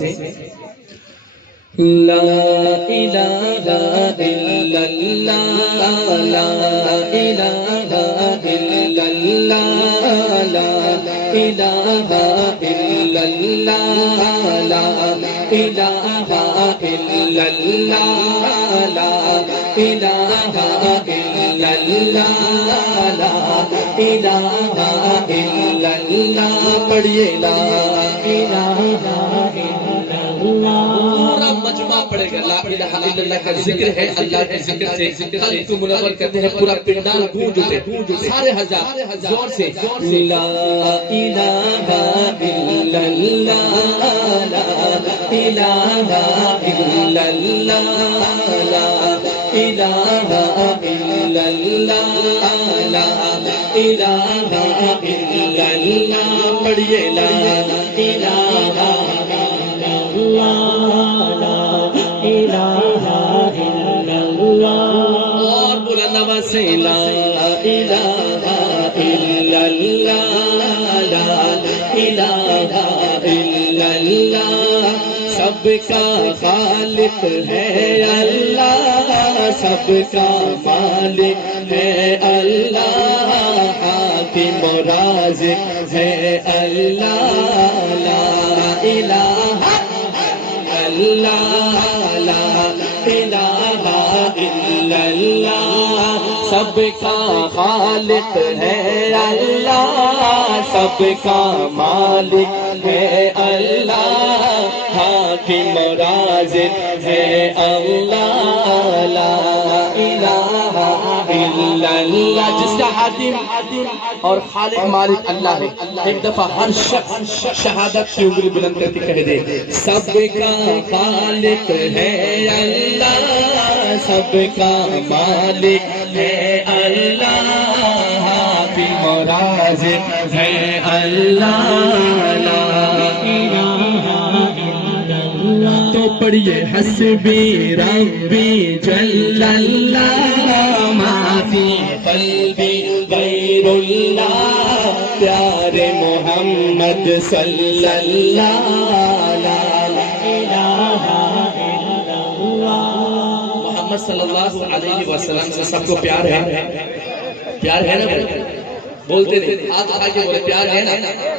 لا الہ الا اللہ لا الہ الا اللہ لا الہ الا اللہ لا الہ الا اللہ لا الہ الا اللہ لا الہ الا اللہ پڑھیے لا الہ الا اللہ پورا مجمع پڑھے گا لا الہ الا اللہ کا ذکر ہے اللہ کے ذکر سے قلب کو منور کرتے ہیں پورا پنڈال گونج اٹھے سارے ہزار زور سے لا الہ الا اللہ لا الہ الا اللہ لا الہ الا اللہ لا الہ الا اللہ پڑھیے لا الہ اور بلند آواز سے لا الہ الا اللہ لا الہ الا اللہ سب کا خالق ہے اللہ سب کا مالک ہے اللہ حاکم و رازق ہے اللہ لا الہ اللہ لا الہ الا اللہ سب کا خالق ہے اللہ سب کا مالک ہے اللہ حاکم و رازق ہے اللہ لا الہ الا اللہ جس کا حاکم اور خالق مالک اللہ ہے ایک دفعہ ہر شخص شہادت کی انگلی بلند کر کے کہہ دے سب کا خالق ہے اللہ سب کا مالک ہے اللہ حاکم و رازق ہے اللہ لا الہ الا اللہ تو پڑھیے حسبی ربی جل اللہ ما فی قلبی غیر اللہ پیارے محمد صلی اللہ لا الہ الا اللہ محمد صلی اللہ علیہ وسلم سے سب کو پیار ہے نا بولتے نہیں ہاتھ اٹھا کے بولے پیار ہے نا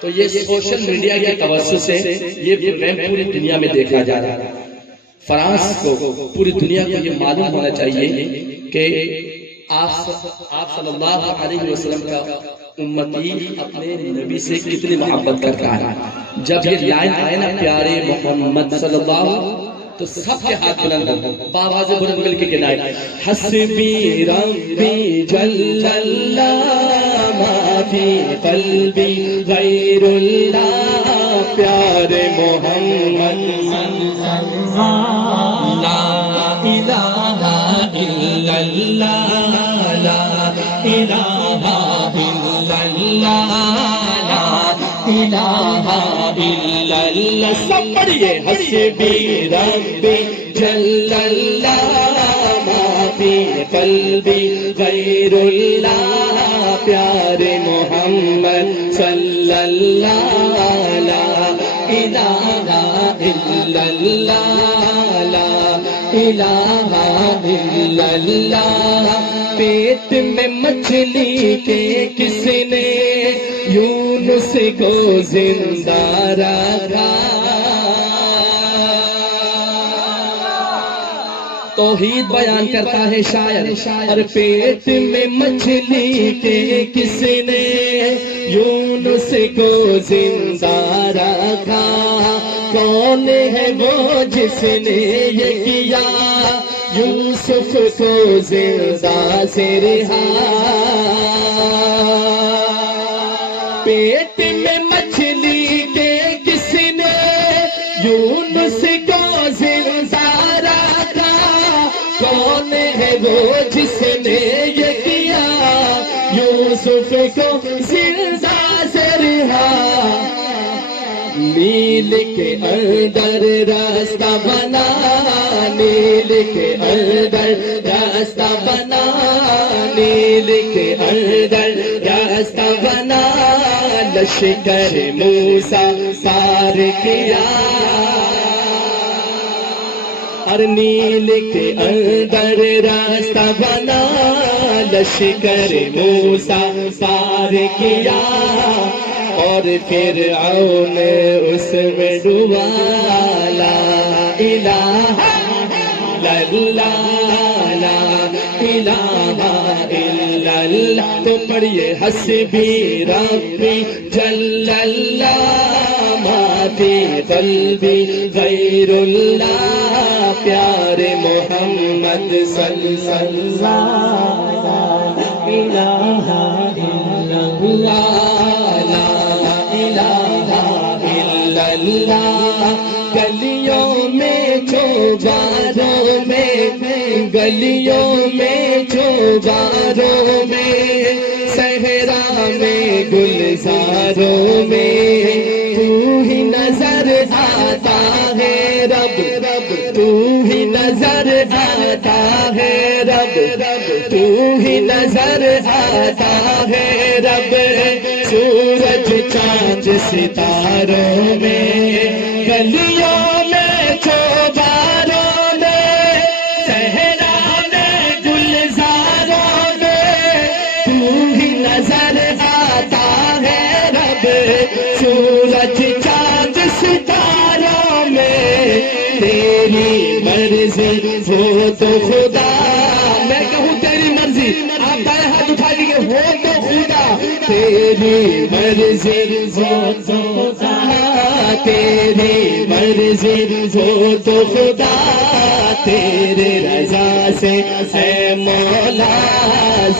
تو یہ سوشل میڈیا کے توسط سے یہ پروگرام پوری دنیا میں دیکھا جا رہا ہے فرانس کو پوری دنیا کو یہ معلوم ہونا چاہیے کہ آپ صلی اللہ علیہ وسلم کا امتی اپنے نبی سے کتنی محبت کرتا ہے جب یہ لائن آئے نا پیارے محمد صلی اللہ تو سب کے ہاتھ بلند ہو باواز بلند مل کے گنائے حسبی ربی جل اللہ ما فی قلبی غیر اللہ پیارے محمد لا الہ الا اللہ لا الہ الا اللہ لا الہ الا اللہ سب پڑھیے حسبی ربی جل اللہ ما فی قلبی غیر اللہ پیارے محمد صلی اللہ لا الہ الا اللہ لا الہ الا اللہ پیٹ میں مچھلی کے کس نے یونس کو زندہ رکھا توحید بیان کرتا ہے شاعر اور پیٹ میں مچھلی کے کس نے یونس کو زندہ رکھا کون ہے وہ جس نے یہ کیا یوسف کو زندہ سے رہا پیٹ میں مچھلی کے کس نے یونس کو زندہ رکھا کون ہے وہ جس نے یہ کیا یوسف کو زندہ سے رہا نیل کے اندر راستہ بنا نیل کے اندر راستہ بنا نیل کے اندر راستہ بنا لشکر موسیٰ پار کیا اور نیل کے اندر راستہ بنا لشکر موسیٰ پار کیا اور فرعون اس میں ڈوبا لا الہ الا اللہ لا الہ الا اللہ تو پڑھیے حسبی ربی جل اللہ ما فی قلبی غیر اللہ پیارے محمد صلی اللہ الہ الا اللہ گلیوں میں چوباروں میں گلیوں میں چوباروں میں صحرا میں گلزاروں میں تو ہی نظر آتا ہے رب تو ہی نظر آتا ہے رب تو ہی نظر آتا ہے رب سورج چاند ستاروں میں گلیوں میں چوباروں میں صحرا میں گلزاروں میں تو ہی نظر آتا ہے رب سورج چاند ستاروں میں تیری مرضی ہو تو خدا میں کہوں تیری مرضی آپ دائیں ہاتھ اٹھا لیجیے ہو تو خدا تیری مرضی ہو تو خدا تیری مرضی ہو تو خدا تیرے رضا سے اے مولا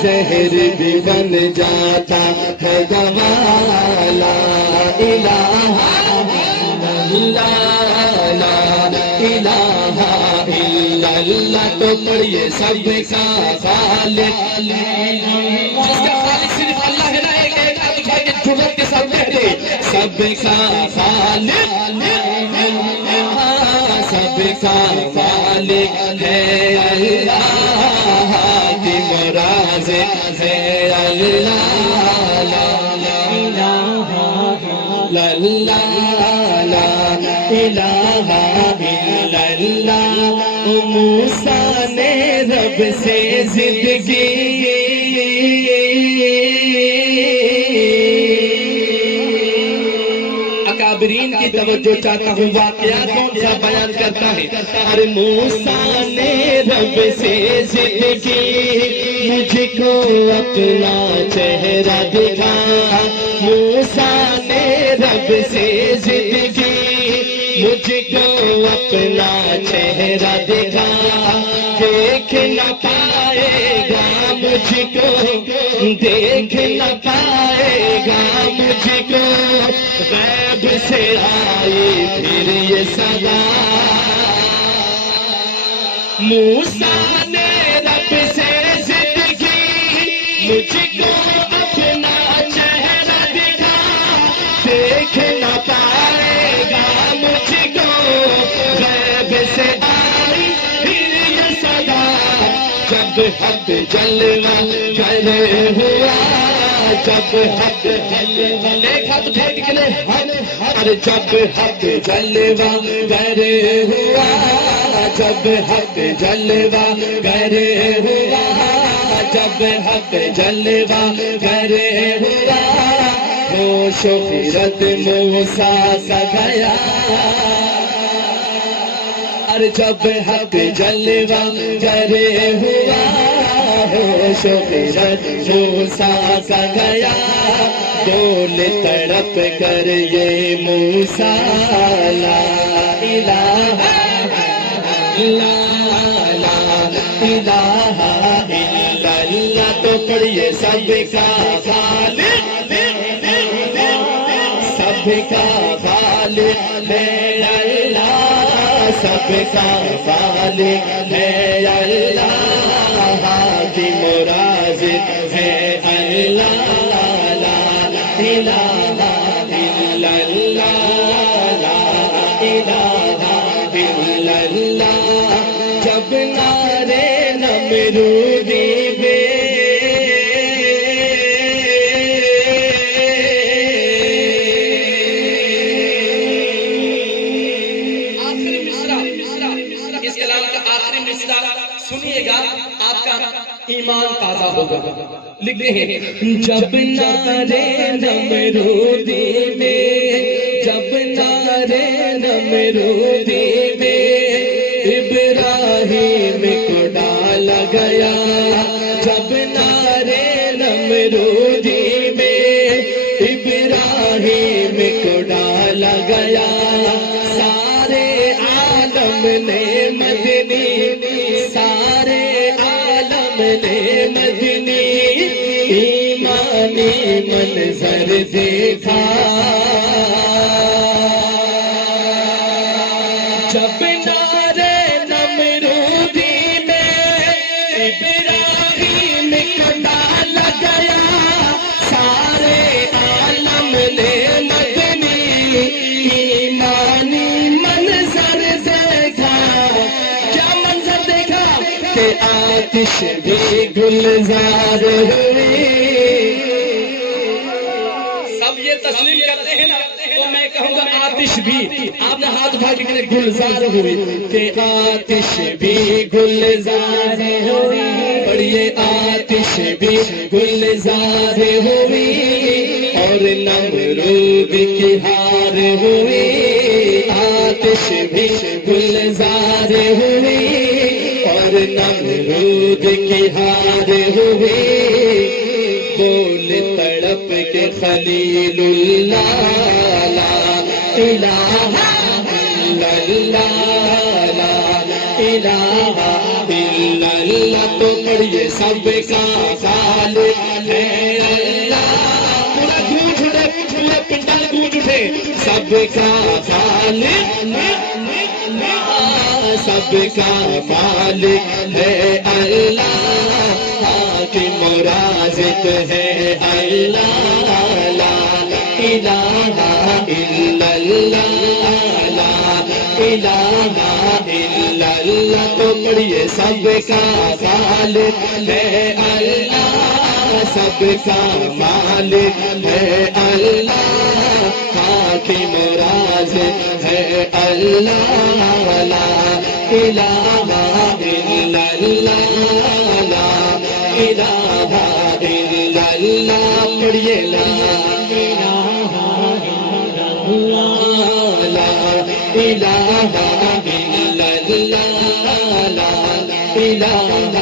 زہر بھی بن جاتا ہے گواہ لا الہ الا اللہ لا الہ الا اللہ تو پڑھیے سب کا خالق جس کا خالق صرف اللہ ہے نا ایک ہاتھ اٹھا کے جرأت کے ساتھ کہتے سب کا خالق سب کا خالق ہے اللہ کی مراد ہے اللہ لا الہ الا اللہ لا الہ الا اللہ موسیٰ نے رب سے زندگی اکابرین کی توجہ چاہتا ہوں واقعات کون سا بیان کرتا ہے اور موسیٰ نے رب سے زندگی مجھ کو اپنا چہرہ دکھا موسیٰ نے رب سے زندگی مجھ کو اپنا چہرہ دکھا دیکھ نہ پائے گا مجھ کو دیکھ نہ پائے گا مجھ کو غیب سے آئی پھر یہ صدا موسیٰ نے رب سے زندگی مجھ کو اپنا چہرہ دکھا دیکھ نہ پائے گا مجھ کو غیب سے آئی پھر یہ صدا جب حق جلوہ کرے ہوا جب حق جلوہ ایک ہاتھ اٹھا کے لے اور جب حق جلوہ کرے ہوا جب حق جلوہ کرے ہوا جب حق جلوہ کرے ہوا ہوش و خیرت موسیٰ کا گیا اور جب حق جلوہ کرے ہوا ہوش و خیرت موسیٰ کا گیا بول تڑپ کر یہ موسیٰ لا الہ لا الہ الا اللہ تو پڑھیے سب کا خالق سب کا خالق ہے اللہ سب کا خالق ہے اللہ کی مراد ہے اللہ لا الہ الا اللہ لا الہ الا اللہ جب نعرے نمرودی آہستہ سنیے گا آپ کا ایمان تازہ ہوگا. لکھتے ہیں جب نعرے نمرودی میں جب نعرے نمرودی میں ابراہیم کو ڈالا گیا جب نعرے نمرودی میں ابراہیم کو ڈالا گیا سارے عالم نے مدنی سارے عالم نے مدنی ایمانی منظر دیکھا جب نعرے نمرودی میں ابراہیم کو ڈالا گیا سارے عالم نے مدنی ایمانی منظر دیکھا کیا منظر دیکھا کہ آتش بھی گلزار ہوئی سب یہ تسلیم کرتے ہیں نا تو میں کہوں گا آتش بھی آپ نے ہاتھ اٹھا کے گلزار ہوئی کہ آتش بھی گلزار ہوئی پڑھیے آتش بھی گلزار ہوئی اور نمرود کی ہار ہوئی آتش بھی گلزار ہوئی اور نمرود کی ہار ہوئی بول تڑپ کے خلیل اللہ لا الہ الا اللہ لا الہ الا اللہ تو پڑھیے سب کا خالق ہے اللہ پورا گونج اٹھے پورا پنڈال گونج اٹھے سب کا خالق سب کا خالق ہے اللہ حاکم و رازق ہے اللہ لا الہ الا اللہ لا الہ الا اللہ تو پڑھیے سب کا خالق ہے اللہ سب کا خالق ہے اللہ حاکم و رازق ہے اللہ لا الہ الا اللہ لا الہ الا اللہ پڑھیے لا الہ الا اللہ لا الہ الا اللہ لا الہ